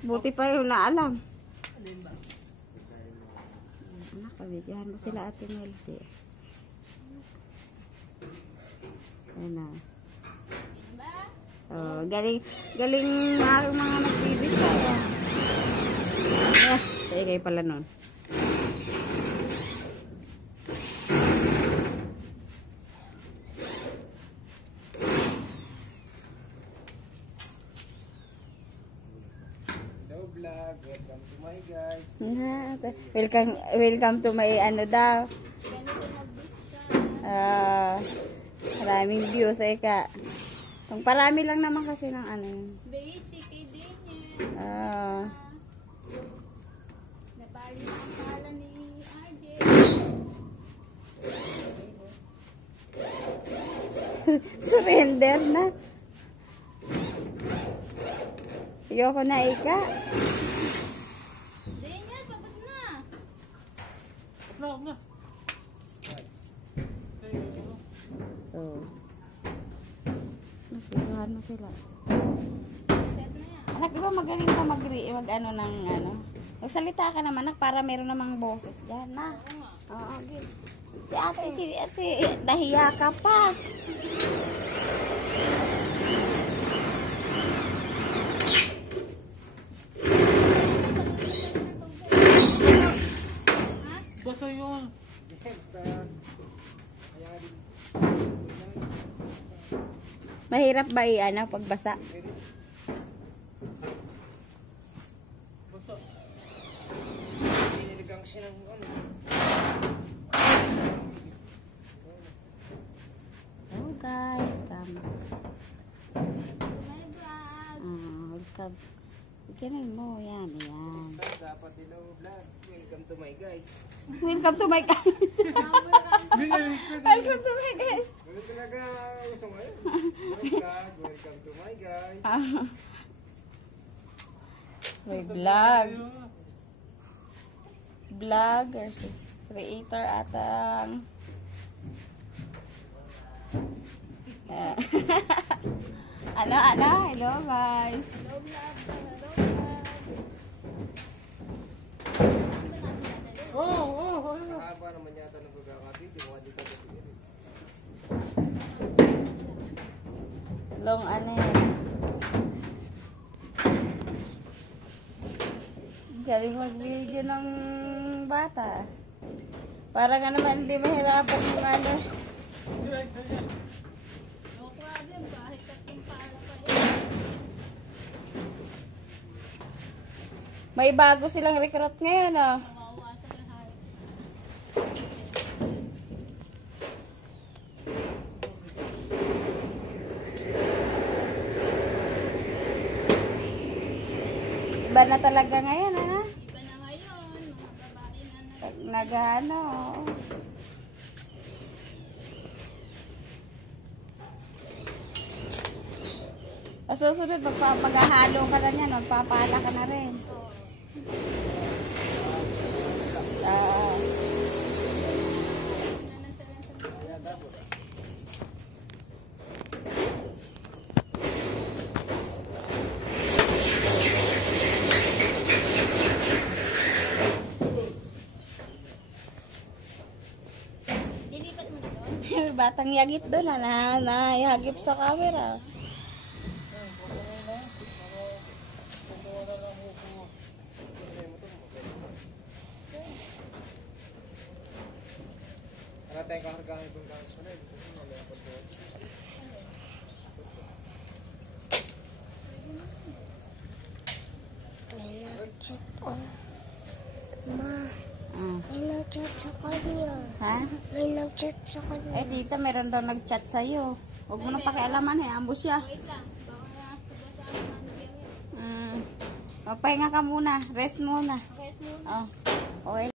Buti pa yung naalam. Anak, kabigyan mo sila Ate Melody. Ayan na. Oh, galing mga nagbibigay. Sige kayo pala nun. Vlog, welcome to my guys. Welcome to my ano daw. Maraming views ka. Kung parami lang naman kasi ng ano yun. Basic din niya. Napali ang pangalan ni RJ. Surrender na. Ayoko na ika. Hindi niya, pagod na. Vlog na. Oh. Nagpiluhan mo sila. Set na yan. Anak, di ba magaling ka mag-ano ng ano? Magsalita ka naman, anak, para meron namang boses dyan, na. Oo, okay. Si ate, nahiya ka pa. Basta yun. Mahirap ba ano pagbasa? Basta. Niligang siya ng ano. Oh guys, tama. My vlog. Welcome. Ganun mo, yan. Dapat Hello Vlog. Welcome to my guys. Welcome to my guys. Welcome to my guys. Ano talaga gusto mo yun? Vlog, welcome to my guys. May vlog. Vlogger. Creator atang. Ano? Hello guys. Hello vlog. Haba naman yata ng pagkakabit. Yung dito sa tingin. Long ano yan. Galing mag-video ng bata. Para nga naman hindi mahirapan yung ano. No problem, kahit tatlong pala pa yun. May bago silang recruit ngayon ah. Mawawasan ang hari. Iba na talaga ngayon ano. Iba na ngayon, mga babae na Pag nag-ano. Sa susunod, maghahalo ka na yan, magpapala ka na rin. Lilipat mo na doon? Batang yagit doon na nahagip sa camera. Ano tayong kahargahan itong gamit ko na yun? May nag-chat Ma, may nag-chat sa kanya. Ha? May nag-chat sa kanya. Eh, tita, meron daw nag-chat sa'yo. Huwag mo na pakialaman eh, ambus siya. Wait lang, baka sabasama na nagyawin. Magpahinga ka muna. Rest muna. Rest muna. Oh. Okay.